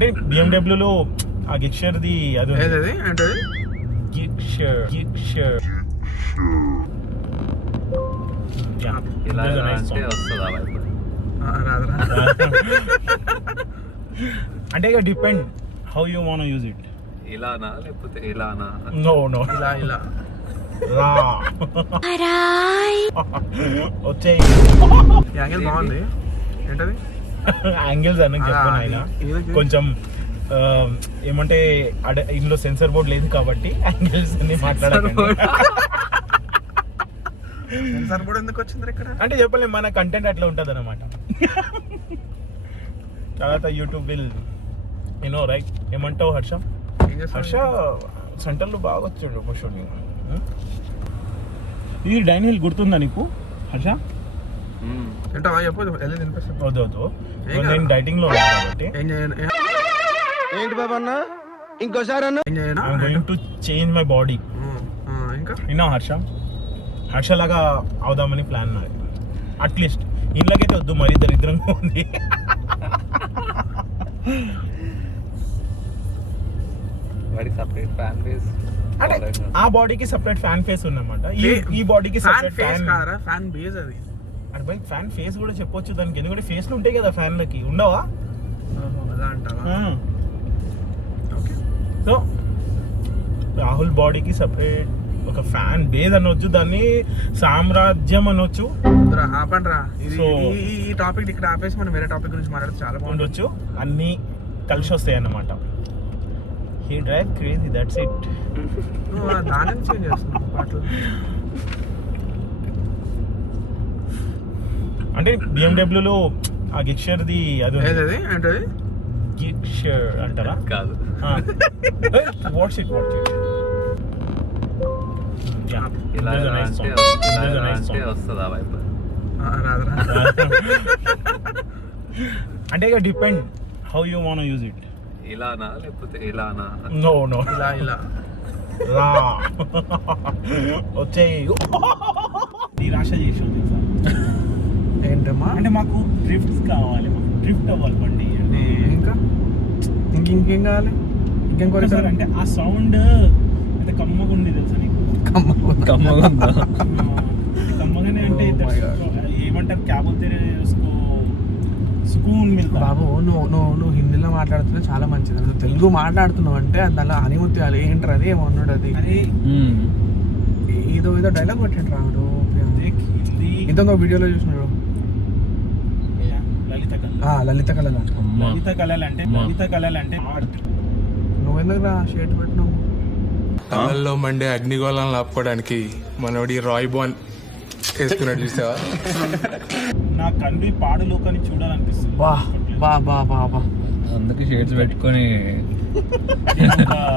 అంటే బిఎండబ్ల్యూలో ఆ గిక్షర్ది అది ఏదది ఏంటది గిక్షర్ ఇలా అంటే వస్తుందా వైపు? రాదురా అంటే ఇక depend how you want use it. ఇలానా లేకపోతే ఇలానా? నో ఇలా రా వచ్చేయి యాంగిల్ బాగుంది. ఏంటది యాంగిల్స్ అని చెప్పాను ఆయన కొంచెం ఏమంటే ఇందులో సెన్సర్ బోర్డ్ లేదు కాబట్టి యాంగిల్స్ అన్ని మాట్లాడాలి. సెన్సార్ బోర్డ్ ఎందుకు వచ్చింది ఇక్కడ అంటే చెప్పలేము, మన కంటెంట్ అట్లా ఉంటుంది అనమాట. తర్వాత యూట్యూబ్ విల్ యూనో రైట్. ఏమంటావు హర్ష? హర్ష సెంటర్లో బాగా వచ్చాడు పుష్పని. ఈ డైనిల్ గుర్తుందా నీకు హర్ష? ఏంటో చెప్పదు వద్దు నేను డైటింగ్ లో ఉన్నాను కాబట్టి ఏంటి బాబా అన్న ఇంకోసారి అన్న I'm going to change my body. ఇంకా విన్నా హర్ష లాగా అవుదామని ప్లాన్ నాది. అట్లీస్ట్ ఇంట్లోకైతే వద్దు, మరీ దరిద్రంగా ఉంది. వాడికి సపరేట్ ఫ్యాన్ బేస్ అంటే ఆ బాడీకి సెపరేట్ ఫ్యాన్ ఫేస్ ఉందన్నమాట. ఈ బాడీకి సెపరేట్ ఫ్యాన్ బేస్ అది. అంటే బై ఫ్యాన్ ఫేస్ కూడా చెప్పొచ్చు దానికి, ఎందుకంటే ఫేస్లు ఉంటాయి కదా ఫ్యాన్లకి, ఉండవా? అలా అంటావా? ఓకే. సో రాహుల్ బాడీకి సెపరేట్ ఒక ఫ్యాన్ బేస్ అనొచ్చు, దాన్ని సామ్రాజ్యం అనొచ్చు. ఆపండ్రా ఈ టాపిక్ ఇక్కడ ఆపేసి మనం వేరే టాపిక్ గురించి మాట్లాడితే చాలా బాగుండొచ్చు. అన్నీ కలిసి వస్తాయి అన్నమాట. He drive crazy, that's it. దాని చేంజ్ చేస్తున్నాం పాటలు. అంటే బిఎండబ్ల్యూలో ఆ గిక్షర్ది అది ఏదది ఏంటది గిక్షర్ అంటారా? కాదు, వాట్స్ ఇట్ ఇలా అంటే వస్తుందా వైపు? రాదురా అంటే ఇక depend how you want use it. ఇలానా లేకపోతే ఇలానా? నో ఇలా రా వచ్చేయి. నిరాశ చేసాం ఏంటమ్మా? అంటే మాకు డ్రిఫ్ట్స్ కావాలి, మాకు డ్రిఫ్ట్ అవ్వాలి బండి. అంటే ఇంకేం కావాలి? ఇంకేం కోరిక? అంటే ఆ సౌండ్ అంటే కమ్మగా ఉంది తెలుసా నీకు? కమ్మగానే అంటే ఏమంటారు, క్యాబ్ సుకూన్ మిల్తా. బాబు నువ్వు హిందీలో మాట్లాడుతున్నా చాలా మంచిది. నువ్వు తెలుగు మాట్లాడుతున్నావు అంటే దానిలో హనిముత్యాలు ఏంటారు, అది ఏమన్నాడు అది ఏదో డైలాగ్ కొట్టిండు రాడు. ఇంత వీడియోలో చూసినాడు లలిత కళలు అంటే నువ్వెందుకు రా షర్ట్ పెట్టినావు? కళ్ళల్లో మండే అగ్నిగోళాలను ఆపుకోవడానికి మనోడి రాయ్ బాన్ వేసుకున్నాడు చూసావా? నా కన్వి పాడు లోకాన్ని చూడాలనిపిస్తుంది. బా అందుకే షేడ్స్ పెట్టుకొని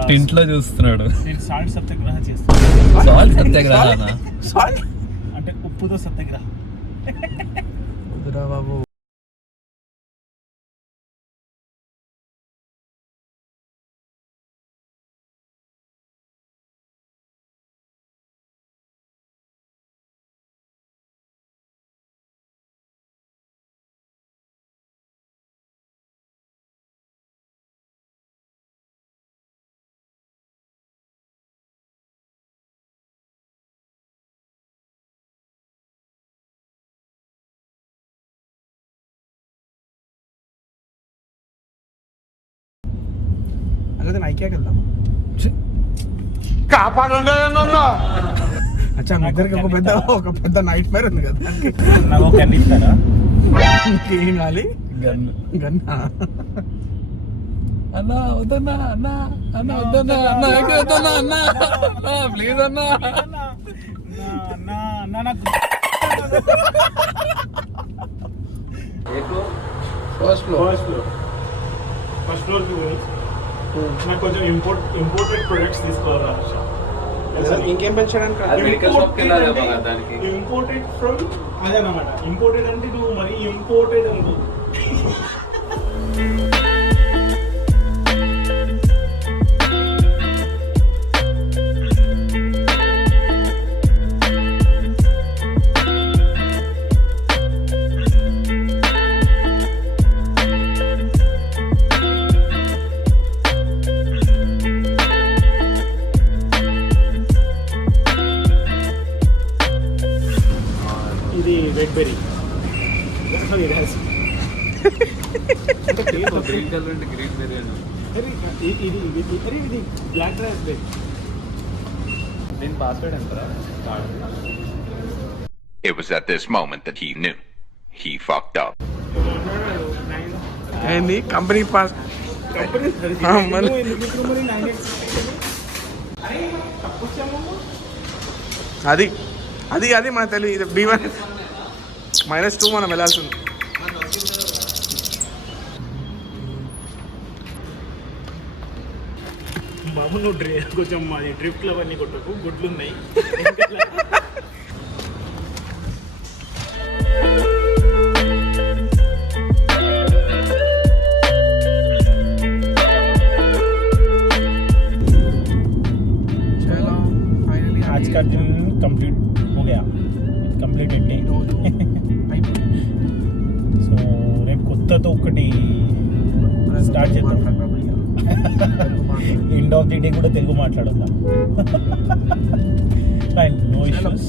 టింట్లో చూస్తున్నాడు. నేను సాల్ట్ సత్యాగ్రహ చేస్తాను. సాల్ట్ సత్యాగ్రహనా? సాల్ట్ అంటే ఉప్పుతో సత్యాగ్రహం. వద్దురా బాబు. అదే నైకేకి వెళ్దాం. అచ్చా ముగ్గురికి ఒక పెద్ద నైట్ మేర్ ఉంది కదా. నాకు ఒక గన్ ఇస్తారా? ఇంకేం కావాలి? గన్ అన్నా వద్దన్నా, అన్నా వద్దన్నా, ప్లీజ్ అన్నా. ఫస్ట్ ఫ్లోర్ కి పోయి నాకు కొంచెం ఇంపోర్టెడ్ ప్రొడక్ట్స్ తీసుకోవాలి. ఇంకేం పెంచడానికి ఇంపోర్టెడ్ ఫ్రమ్ అదే అన్నమాట. ఇంపోర్టెడ్ అంటే నువ్వు మరీ ఇంపోర్టెడ్ అనుకో. గ్రీన్ కలర్ అంటే గ్రీన్ బిర్యానీ. ఇది బ్లాక్ రైస్ దీని పాస్వర్డ్ ఎంతరా? It was at this moment that he knew. He fucked up. ఏంది కంపెనీ పాస్ అది అది అది మన తెలియదు. ఇది B1 -2 మనం వెళ్ళాల్సింది. బాబు నువ్వు కొంచెం అది డ్రిఫ్ట్లు అవన్నీ కొట్టకు, గుడ్లు ఉన్నాయి. చలో ఫైనలీ आज का दिन कंप्लीट हो गया, कंप्लीटेड డే. సో రేపు కొత్తతో ఒకటి స్టార్ట్ చేద్దాం. ఎండ్ ఆఫ్ ది డే కూడా తెలుగు మాట్లాడదాం. Fine, no issues.